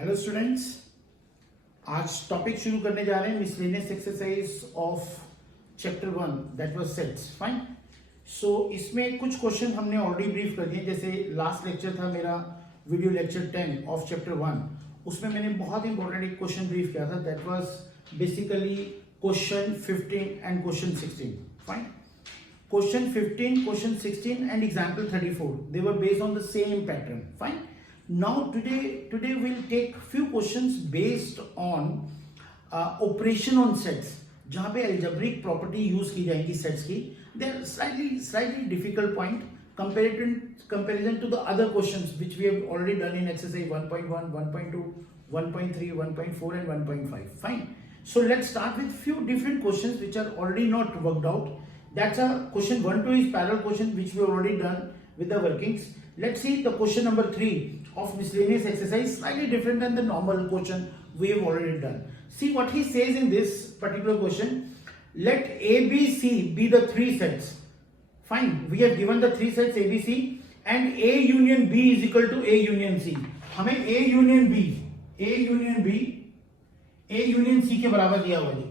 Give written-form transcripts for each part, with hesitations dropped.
Hello students, आज topic शुरू करने जा रहे हैं miscellaneous exercise of chapter 1 that was sets. Fine. So इसमें कुछ क्वेश्चन हमने ऑलरेडी ब्रीफ कर दिए। जैसे लास्ट लेक्चर था मेरा वीडियो लेक्चर 10 ऑफ चैप्टर 1, उसमें मैंने बहुत इंपॉर्टेंट एक क्वेश्चन ब्रीफ किया था that was basically question 15 and question 16। Fine. Question 15, question 16 and example 34, they were based on the same pattern. Fine. Now today we'll take few questions based on operation on sets, जहां पे algebraic property use की जाएंगी sets की. They're slightly difficult point comparison to the other questions which we have already done in exercise 1.1, 1.2, 1.3, 1.4 and 1.5. Fine. So let's start with few different questions which are already not worked out. That's a question 1-2 is parallel question which we have already done with the workings. Let's see the question number 3 of miscellaneous exercise, slightly different than the normal question we have already done. See what he says in this particular question. Let A, B, C be the three sets. Fine. We have given the three sets A, B, C and A union B is equal to A union C. हमें A union B के बराबर दिया हुआ है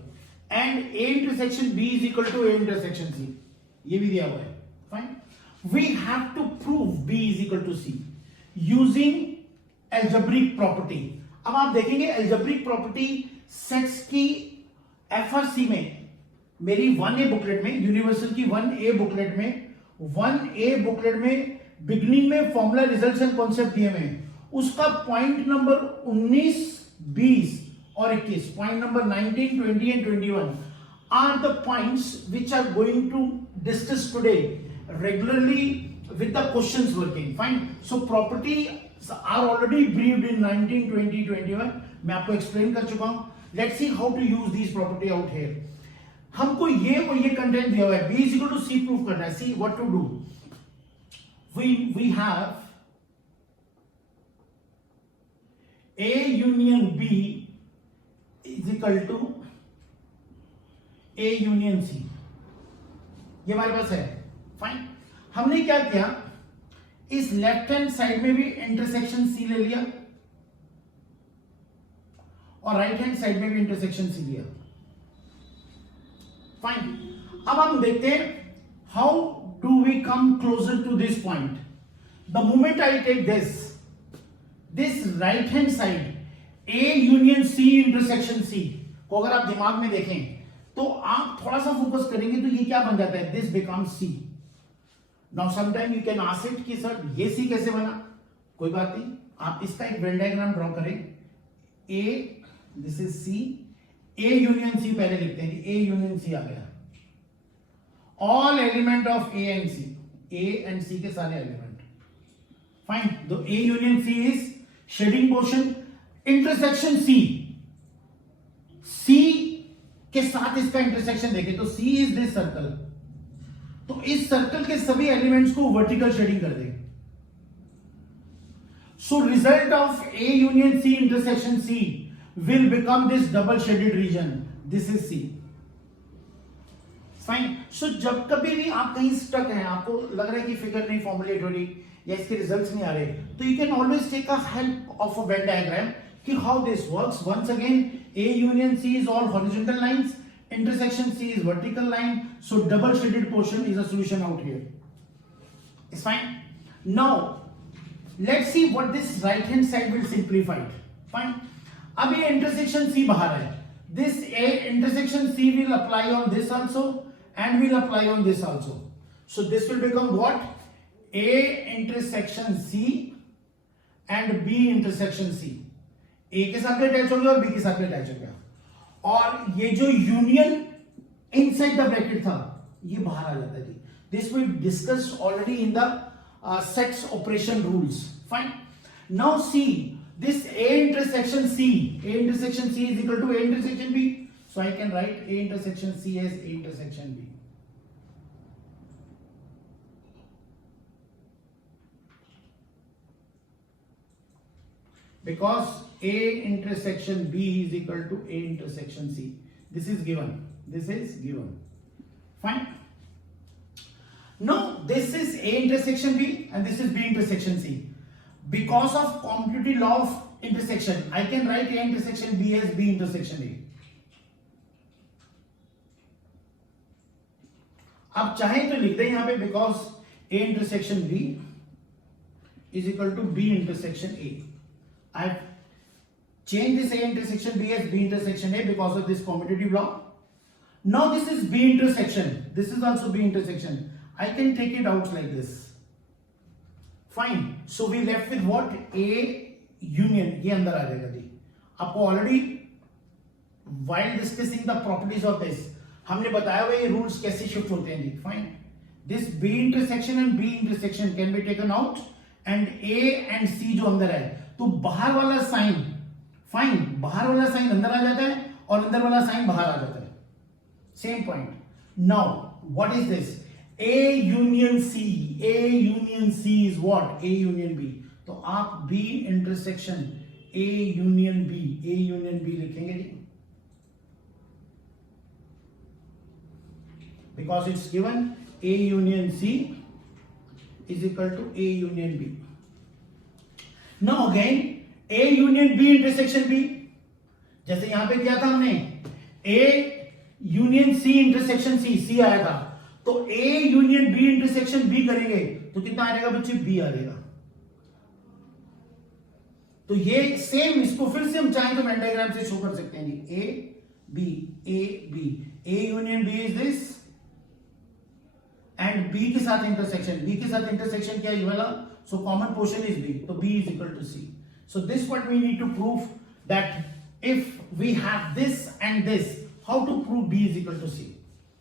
and A intersection B is equal to A intersection C. ये भी दिया हुआ है. Fine. We have to prove B is equal to C using algebraic property. अब आप देखेंगे algebraic property sets की FRC में, मेरी 1A बुकलेट में, यूनिवर्सल की 1A बुकलेट में बिगनिंग में फॉर्मूला रिजल्ट्स एंड कॉन्सेप्ट दिए हुए हैं. उसका पॉइंट नंबर 19, 20 और 21, point number 19, 20 and 21 are the points which are going to discuss today regularly with the questions working. Fine. So properties are already briefed in 19, 20, 21. मैं आपको explain कर चुका हूं. Let's see how to use these property out here. हमको ये और ये content दिया हुआ है. B is equal to C proof करना है. See what to do. We have A union B is equal to A union C. ये हमारे पास है. फाइन. हमने क्या किया, इस लेफ्ट हैंड साइड में भी इंटरसेक्शन सी ले लिया और राइट हैंड साइड में भी इंटरसेक्शन सी लिया. फाइन. अब हम देखते हैं how do we come closer to this point. The moment I take this right hand side A union C intersection C को अगर आप दिमाग में देखें तो आप थोड़ा सा फोकस करेंगे तो ये क्या बन जाता है, this becomes C. Now sometime you can ask it कि सर ये C कैसे बना. कोई बात नहीं, आप इसका एक वेन डायग्राम ड्रॉ करें. A, this is C, A union C पहले लिखते हैं कि A यूनियन C आ गया. All element of A and C, A and C के सारे एलिमेंट. फाइन. तो A union C is shading portion. Intersection C के साथ इसका इंटरसेक्शन देखें तो C इज दिस सर्कल. तो इस सर्कल के सभी एलिमेंट्स को वर्टिकल शेडिंग कर दें. So result of A union C intersection C will become this double shaded region. This is C. Fine. So जब कभी भी आप कहीं स्टक हैं, आपको लग रहा है कि फिगर नहीं फॉर्मुलेट हो रही या इसके रिजल्ट्स नहीं आ रहे, तो you can always take a help of a Venn diagram कि how this works. Once again A union C is all horizontal lines, intersection C is vertical line, so double shaded portion is a solution out here. It's fine. Now let's see what this right hand side will simplify. Fine. अब ये intersection C बाहर है. This A intersection C will apply on this also and will apply on this also. So this will become what? A intersection C and B intersection C. A के साथ attach हो गया और B के साथ attach हो गया. और ये जो यूनियन इनसाइड द ब्रैकेट था ये बाहर आ जाता है. This we discuss already in the sets operation rules. Fine. Now see this A intersection C is equal to A intersection B. So I can write A intersection C as A intersection B. Because A intersection B is equal to A intersection C. This is given. Fine. Now this is A intersection B and this is B intersection C. Because of commutative law of intersection. I can write A intersection B as B intersection A. आप चाहें तो लिख दें यहां पे because A intersection B is equal to B intersection A. I've changed this A intersection B as B intersection A because of this commutative law. Now this is B intersection. This is also B intersection. I can take it out like this. Fine. So we left with what? A union. ये अंदर आ जाएगा जी. आपको already while discussing the properties of this हमने बताया हुआ ये rules कैसे shift होते हैं जी. Fine. This B intersection and B intersection can be taken out and A and C जो अंदर है तो बाहर वाला साइन फाइन बाहर वाला साइन अंदर आ जाता है और अंदर वाला साइन बाहर आ जाता है. Same point. Now what is this? A union C. A union C is what? A union B. तो आप B intersection A union B लिखेंगे जी. Because it's given A union C is equal to A union B. Now again A union B intersection B. जैसे यहां पे क्या था हमने A union C intersection C आया था तो A union B intersection B करेंगे तो कितना आ जाएगा बच्चे? B आ जाएगा. तो ये सेम इसको फिर से हम चाहें तो वेन डायग्राम से शो कर सकते हैं जी. A union B is this and B के साथ इंटरसेक्शन क्या है ये वाला. So common portion is B. तो B is equal to C. So this what we need to prove that if we have this and this, how to prove B is equal to C.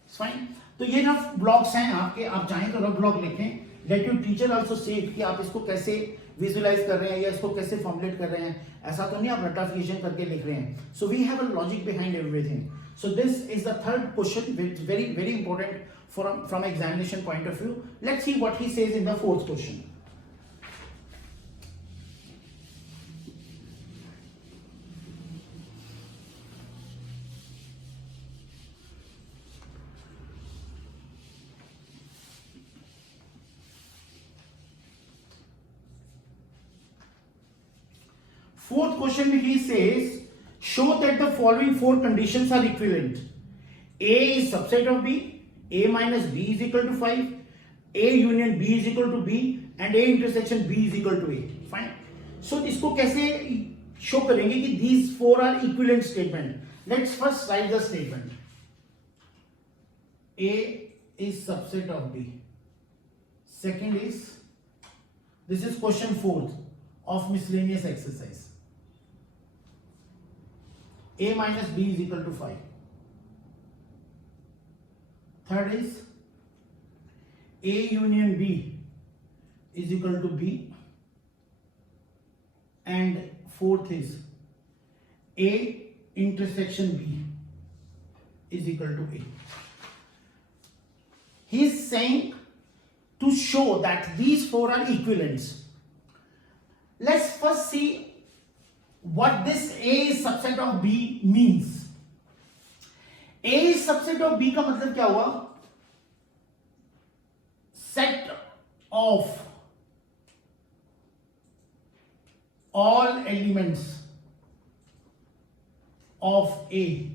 It's fine. तो ये rough blocks हैं आपके. आप चाहें तो rough block लिखें. Let your teacher also say कि आप इसको कैसे विजुअलाइज कर रहे हैं या इसको कैसे फॉर्मुलेट कर रहे हैं. ऐसा तो नहीं आप रटाफिकेशन करके लिख रहे हैं. So we have a logic behind everything. So this is the third question, which is very very important from examination point of view. Let's see what he says in the fourth question. Fourth question he says, show that the following four conditions are equivalent. A is subset of B, A minus B is equal to 5, A union B is equal to B and A intersection B is equal to A. Fine. So इसको कैसे show करेंगे कि these four are equivalent statement. Let's first write the statement. A is subset of B. Second is, this is question 4th of miscellaneous exercise. A minus B is equal to 5. Third is A union B is equal to B. And fourth is A intersection B is equal to A. He is saying to show that these four are equivalents. Let's first see what this A is subset of B means. A is subset of B का मतलब क्या हुआ? Set of all elements of A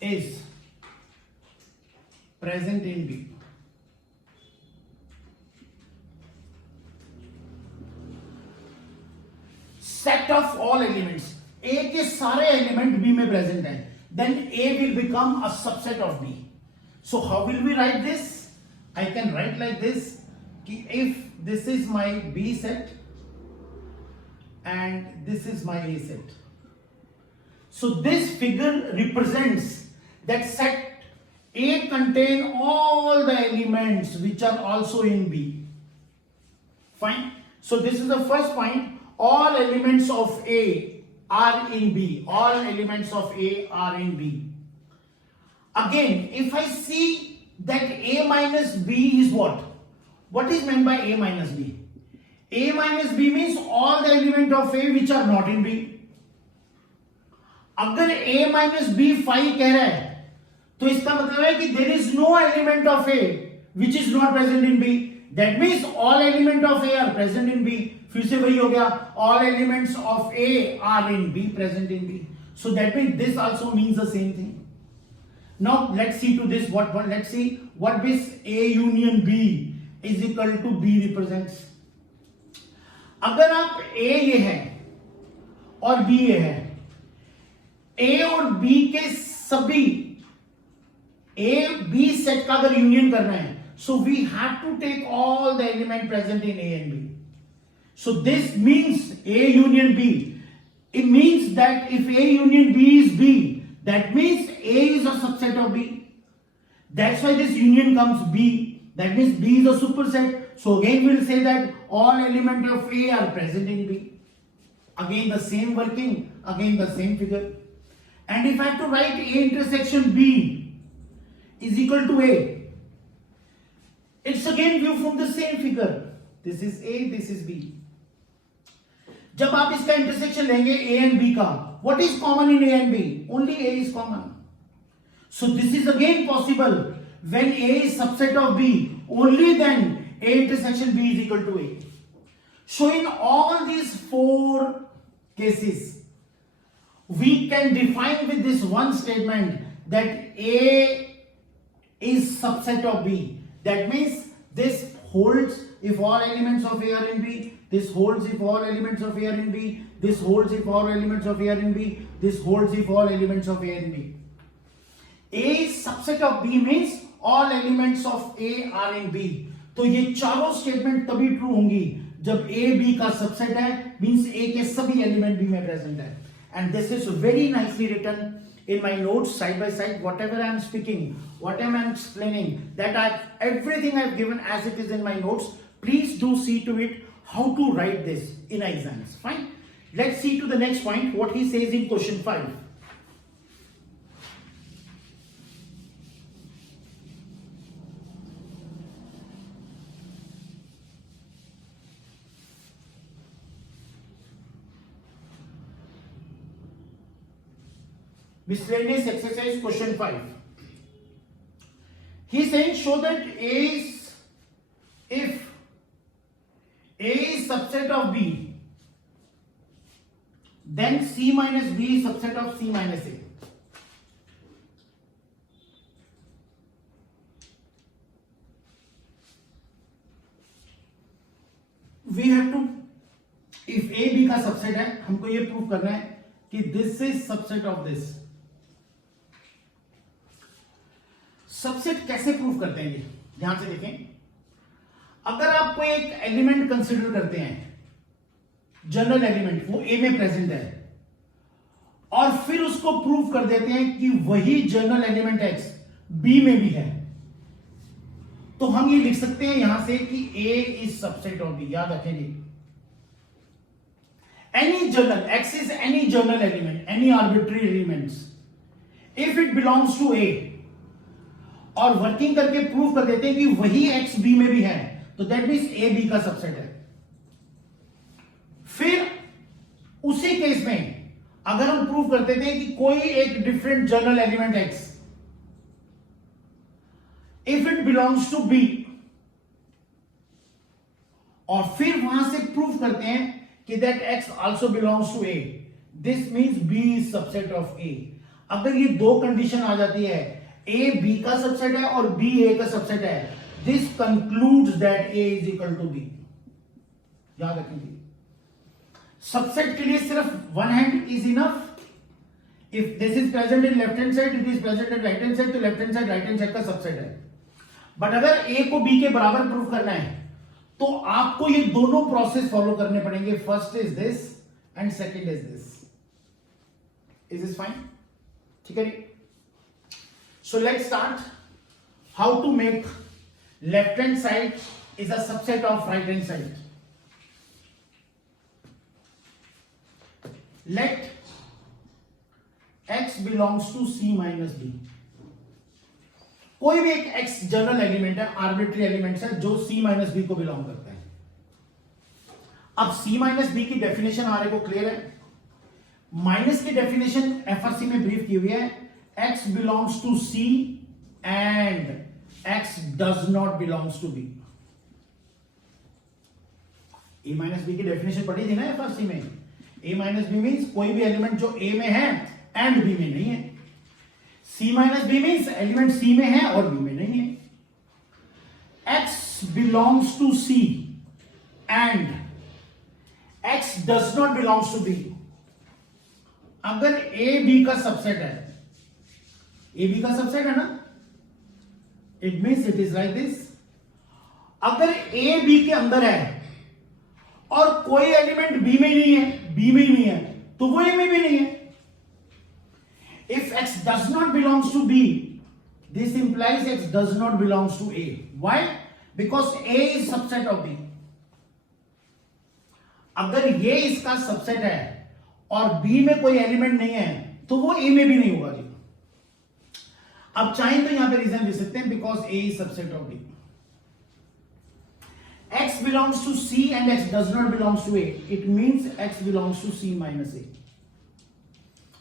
is present in B. Set of all elements. A के सारे element B में present हैं. Then A will become a subset of B. So how will we write this? I can write like this कि if this is my B set and this is my A set. So this figure represents that set A contain all the elements which are also in B. Fine. So this is the first point. All elements of A are in B. All elements of A are in B. Again, if I see that A minus B is what? What is meant by A minus B? A minus B means all the elements of A which are not in B. अगर A minus B 5 कह रहा है तो इसका मतलब है कि there is no element of A which is not present in B. That means all element of A are present in B. फिर से वही हो गया, all elements of A are in B present in B. So that means this also means the same thing. Now let's see to this let's see what this A union B is equal to B represents. अगर आप A ये है और B ये है, A और B के सभी A B सेट का अगर यूनियन करना है, so we have to take all the element present in A and B. So this means A union B. It means that if A union B is B, that means A is a subset of B. That's why this union comes B. That means B is a superset. So again we'll say that all elements of A are present in B. Again the same working, again the same figure. And if I have to write A intersection B is equal to A, it's again view from the same figure. This is A, this is B. जब आप इसका intersection लेंगे A and B का, what is common in A and B? Only A is common. So this is again possible when A is subset of B, only then A intersection B is equal to A. So in all these four cases we can define with this one statement that A is subset of B. That means this holds if all elements of A are in B. This holds if all elements of A are in B. This holds if all elements of A are in B. This holds if all elements of A are in B. A is subset of B means all elements of A are in B. तो ये चारों statement तभी true होंगी जब A B का subset है, means A के सभी एलिमेंट B में प्रेजेंट है. And this is very nicely written in my notes side by side. Whatever I am speaking, whatever I am explaining, everything I have given as it is in my notes. Please do see to it how to write this in exams. Fine. Let's see to the next point. What he says in question 5. Miscellaneous exercise question 5. He is saying show that if A is subset of B, then C minus B is subset of C minus A. We have to, if A B का subset है, हमको ये prove करना है कि this is subset of this. Subset कैसे prove करते हैं? ये ध्यान से देखें. अगर आप कोई एक एलिमेंट कंसिडर करते हैं, जनरल एलिमेंट, वो ए में प्रेजेंट है, और फिर उसको प्रूव कर देते हैं कि वही जनरल एलिमेंट एक्स बी में भी है, तो हम ये लिख सकते हैं यहां से कि A is subset of B. याद रखेंगे, any general x is any general element, any arbitrary elements, if it belongs to A, और वर्किंग करके प्रूव कर देते हैं कि वही एक्स बी में भी है, तो दैट मीन्स ए बी का सबसेट है. फिर उसी केस में अगर हम प्रूव कर देते हैं कि कोई एक different general element x, if it belongs to B, और फिर वहां से प्रूव करते हैं कि that x also belongs to A, this means B is subset of A. अगर ये दो कंडीशन आ जाती है, ए बी का सबसेट है और बी ए का सबसेट है, this concludes that A is equal to B. याद रखेंगे, सबसेट के लिए सिर्फ one hand is enough. If this is present in left hand side, it is present in right hand side, तो left hand side right hand side का subset है. But अगर A को बी के बराबर प्रूव करना है, तो आपको ये दोनों प्रोसेस फॉलो करने पड़ेंगे. First is this and second is this. Is this fine? ठीक है. So let's start how to make left hand side is a subset of right hand side. Let x belongs to C minus B. कोई भी एक x general element है, arbitrary element है जो C minus B को belong करता है. अब C माइनस बी की डेफिनेशन हमारे को क्लियर है. माइनस की डेफिनेशन एफआरसी में ब्रीफ की हुई है. X belongs to C and X does not belongs to B. A minus B की डेफिनेशन पढ़ी थी ना FRC में. ए माइनस बी मीन्स कोई भी एलिमेंट जो ए में है एंड बी में नहीं है. C minus B means element C में है और बी में नहीं है. x belongs to C and x does not belongs to B. अगर ए बी का सबसेट है, ए बी का सबसेट है ना, it means it is like this. अगर ए बी के अंदर है और कोई एलिमेंट बी में नहीं है, बी में ही नहीं है, तो वो ए में भी नहीं है. If x does not belongs to b, this implies x does not belongs to a. Why? Because a is subset of b. अगर ये इसका सबसेट है और b में कोई एलिमेंट नहीं है तो वो a में भी नहीं होगा जी. अब चाहें तो यहां पे रीजन लिख सकते हैं, because a is subset of b. x belongs to c and x does not belongs to a. It means x belongs to c minus a.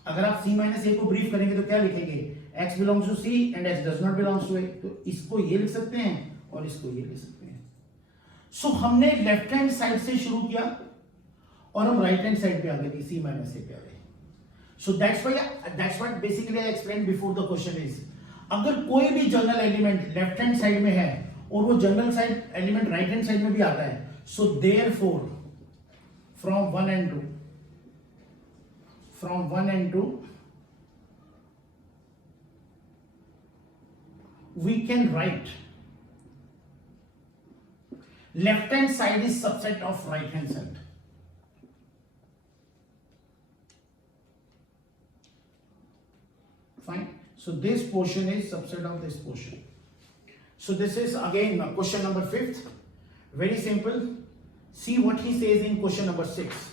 अगर आप c minus a को ब्रीफ करेंगे तो क्या लिखेंगे? x belongs to c and x does not belongs to a. तो इसको ये लिख सकते हैं और इसको ये लिख सकते हैं. सो हमने लेफ्ट हैंड साइड से शुरू किया और हम राइट हैंड साइड पे आ गए, c minus a पे आ गए. So that's what basically I explain before the question is, अगर कोई भी general element left hand side में है और वो general side element right hand side में भी आता है, so therefore from 1 and 2 we can write left hand side is subset of right hand side. Fine. So this portion is subset of this portion. So this is again question number 5th. Very simple. See what he says in question number 6.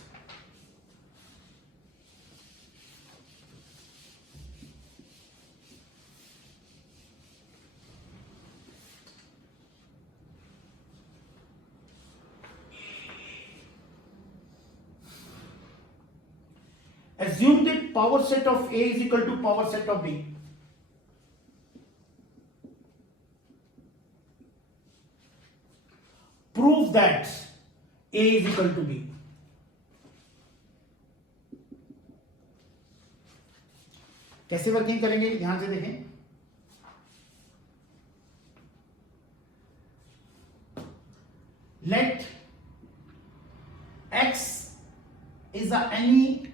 Assume that power set of A is equal to power set of B. Prove that A is equal to B. कैसे working करेंगे ध्यान से देखें. Let x is any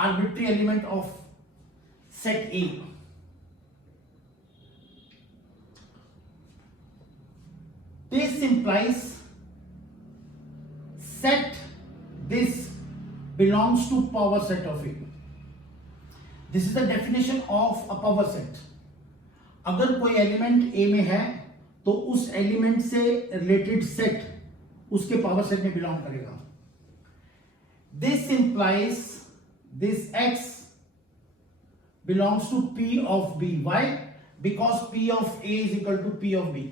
arbitrary element of set A. This implies set this belongs to power set of A. This is the definition of a power set. अगर कोई element A में है तो उस एलिमेंट से रिलेटेड सेट उसके power set में belong करेगा. This implies this x belongs to P of B. Why? Because P of A is equal to P of B.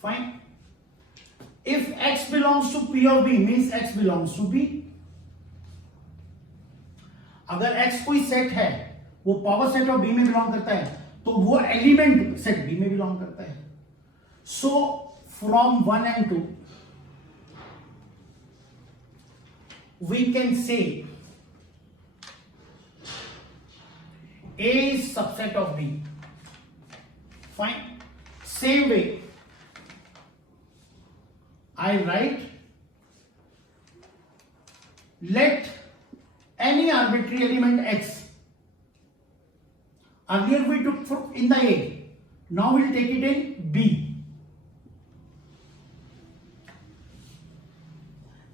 Fine. If x belongs to P of B means x belongs to B. अगर x कोई set है, वो power set of B में belong करता है, तो वो element set B में बिलोंग करता है. So from 1 and 2 we can say A is subset of B. Fine. Same way I write let any arbitrary element x. Earlier we took in the A, now we'll take it in B.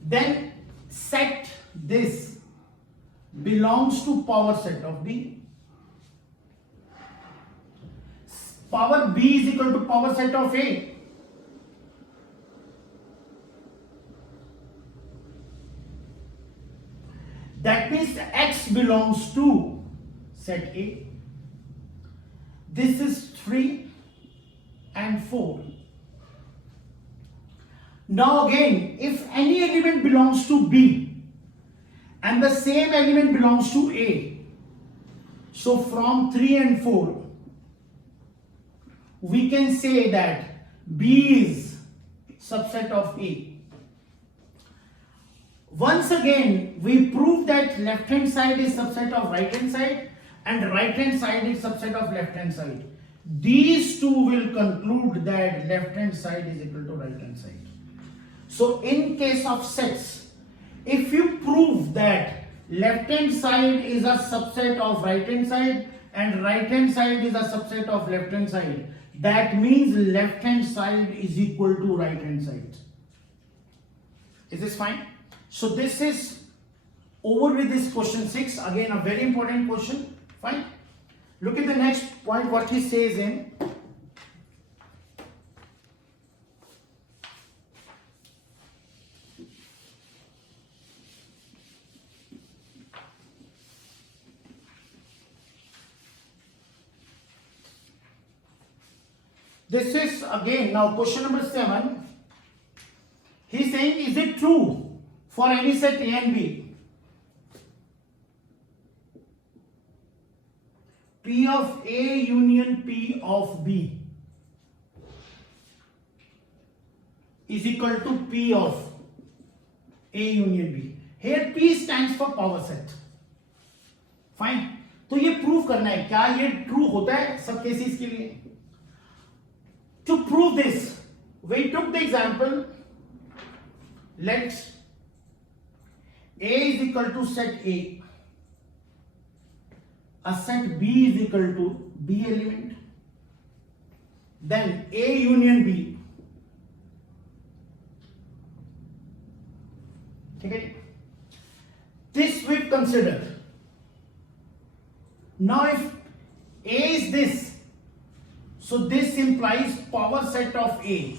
Then set this belongs to power set of B. Power B is equal to power set of A. That means x belongs to set A. This is 3 and 4. Now again, if any element belongs to B and the same element belongs to A, so from 3 and 4, we can say that B is subset of A. Once again, we prove that left hand side is subset of right hand side and right hand side is subset of left hand side. These two will conclude that left hand side is equal to right hand side. So in case of sets, if you prove that left hand side is a subset of right hand side and right hand side is a subset of left hand side, that means left hand side is equal to right hand side. Is this fine? So this is over with this question 6. Again, a very important question. Fine. Look at the next point, what he says in this is again now question number 7. He is saying, is it true for any set A and B, P of A union P of B is equal to P of A union B. Here P stands for power set. Fine. तो ये prove करना है, क्या ये true होता है सब cases के लिए? To prove this, we took the example. Let A is equal to set A, a set B is equal to B element, then A union B. Okay, this we've considered. Now if A is this, so this implies power set of A.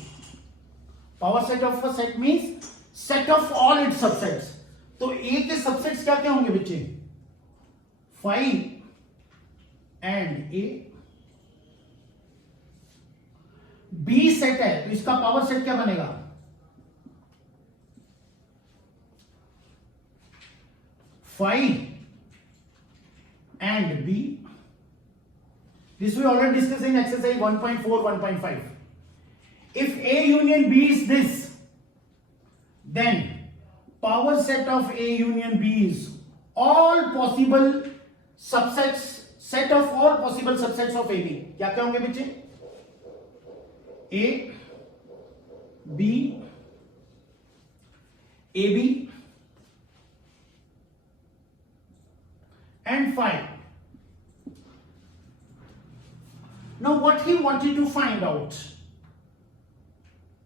Power set of a set means set of all its subsets. तो A के subsets क्या क्या होंगे बच्चे? 5 and A. B set है तो इसका power set क्या बनेगा? 5 and B. This we already discussed in exercise 1.4, 1.5. If A union B is this, then power set of A union B is all possible subsets, set of all possible subsets of AB. क्या क्या होंगे बच्चे? A, B, AB and 5. Now what he wanted to find out,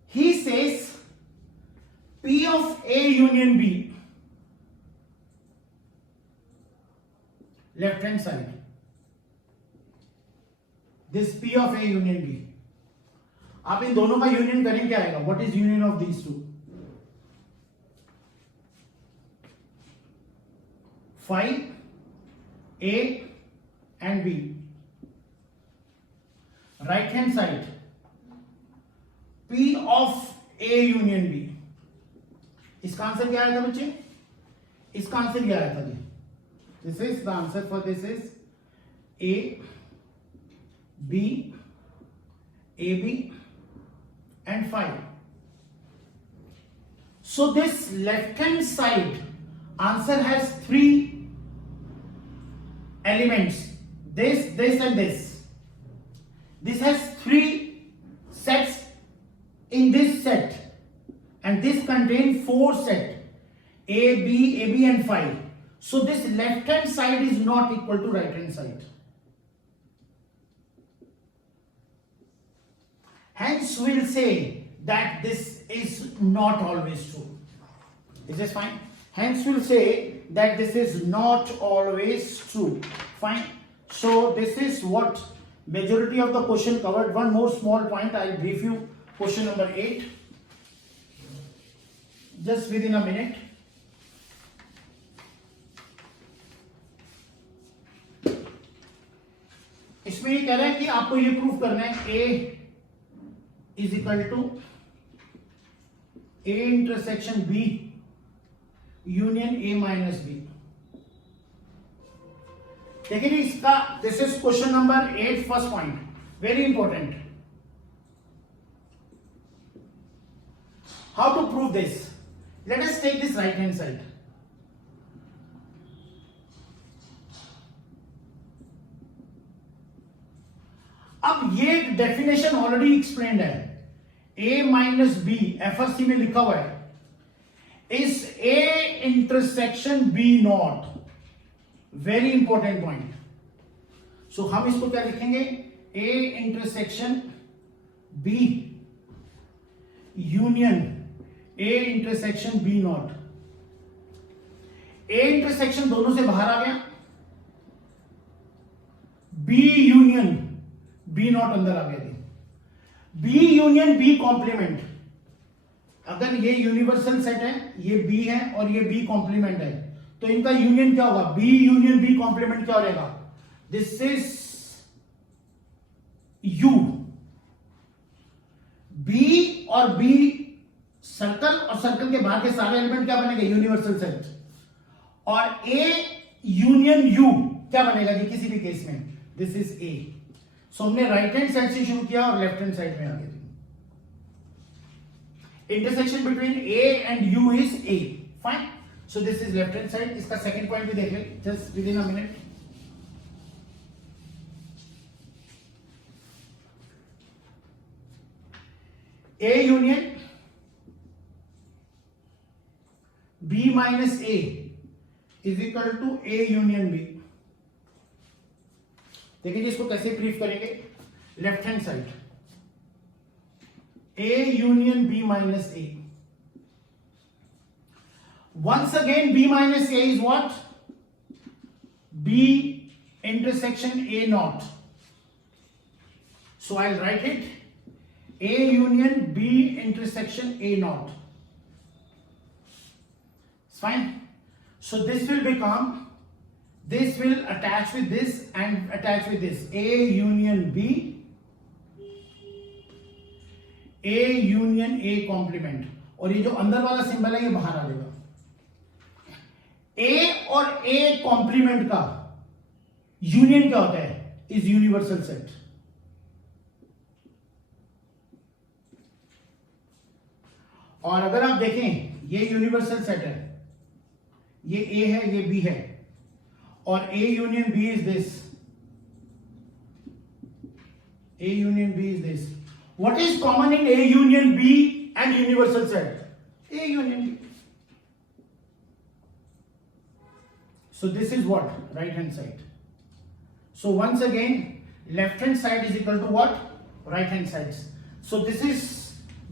he says P of A union B, left hand side, this P of A union B, आप इन दोनों का union करें क्या आएगा? What is union of these two? 5 A and B, right hand side P of A union B. इसका answer क्या आया था बच्चे? इसका आंसर क्या आया था जी? This is the answer for this is A, B, AB and 5. So this left hand side answer has 3 elements, this and this. This has 3 sets in this set and this contains 4 sets, A, B, AB and 5. So this left hand side is not equal to right hand side. Hence we will say that this is not always true. Is this fine? Hence we will say that this is not always true. Fine. So this is what majority of the question covered. One more small point, I will brief you. Question number 8. Just within a minute. इसमें ये कह रहा है कि आपको ये proof करना है A is equal to A intersection B union A minus B. देखिए इसका this is question number 8, first point, very important. how to prove this? Let us take this right hand side. अब ये definition already explained है. A minus B FSC में लिखा हुआ है इस A intersection B not. Very important point. So हम इसको क्या लिखेंगे? A intersection B union A intersection B not. A intersection दोनों से बाहर आ गया, B यूनियन B नॉट अंदर आ गया. B union B complement. अगर ये यूनिवर्सल सेट है, ये B है और ये B कॉम्प्लीमेंट है, तो इनका यूनियन क्या होगा? B यूनियन B कॉम्प्लीमेंट क्या हो जाएगा? This is U. B और B सर्कल, और सर्कल के बाहर के सारे एलिमेंट क्या बनेंगे? Universal set. और A यूनियन U क्या बनेगा जी किसी भी केस में? This is A. सो हमने राइट हैंड साइड से शुरू किया और लेफ्ट हैंड साइड में आ गए. Intersection between A and U is A. Fine. So this is left hand side. इसका सेकंड पॉइंट भी देख ले just within a minute. A union B minus A is equal to A union B. देखिए जी इसको कैसे proof करेंगे? Left hand side A union B minus A. Once again B minus A is what? B intersection A naught. So I'll write it A union B intersection A naught. It's fine. So this will become, this will attach with this and attach with this. A union B, A union A complement. और ये जो अंदर वाला symbol है ये बाहर आ जाएगा. A और A कॉम्प्लीमेंट का यूनियन क्या होता है? Is universal set. और अगर आप देखें ये यूनिवर्सल सेट है, ये A है, ये B है, और A union B is this. A union B is this. What is common in A union B and universal set? A union B. So this is what? Right hand side. So once again, left hand side is equal to what? Right hand sides. So this is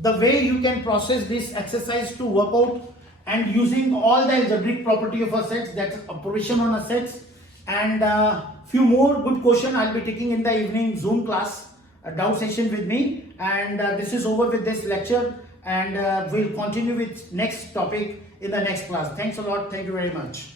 the way you can process this exercise to work out, and using all the algebraic property of a set, that's operation on a set, and few more good question I'll be taking in the evening Zoom class, a doubt session with me, and this is over with this lecture, and we'll continue with next topic in the next class. Thanks a lot. Thank you very much.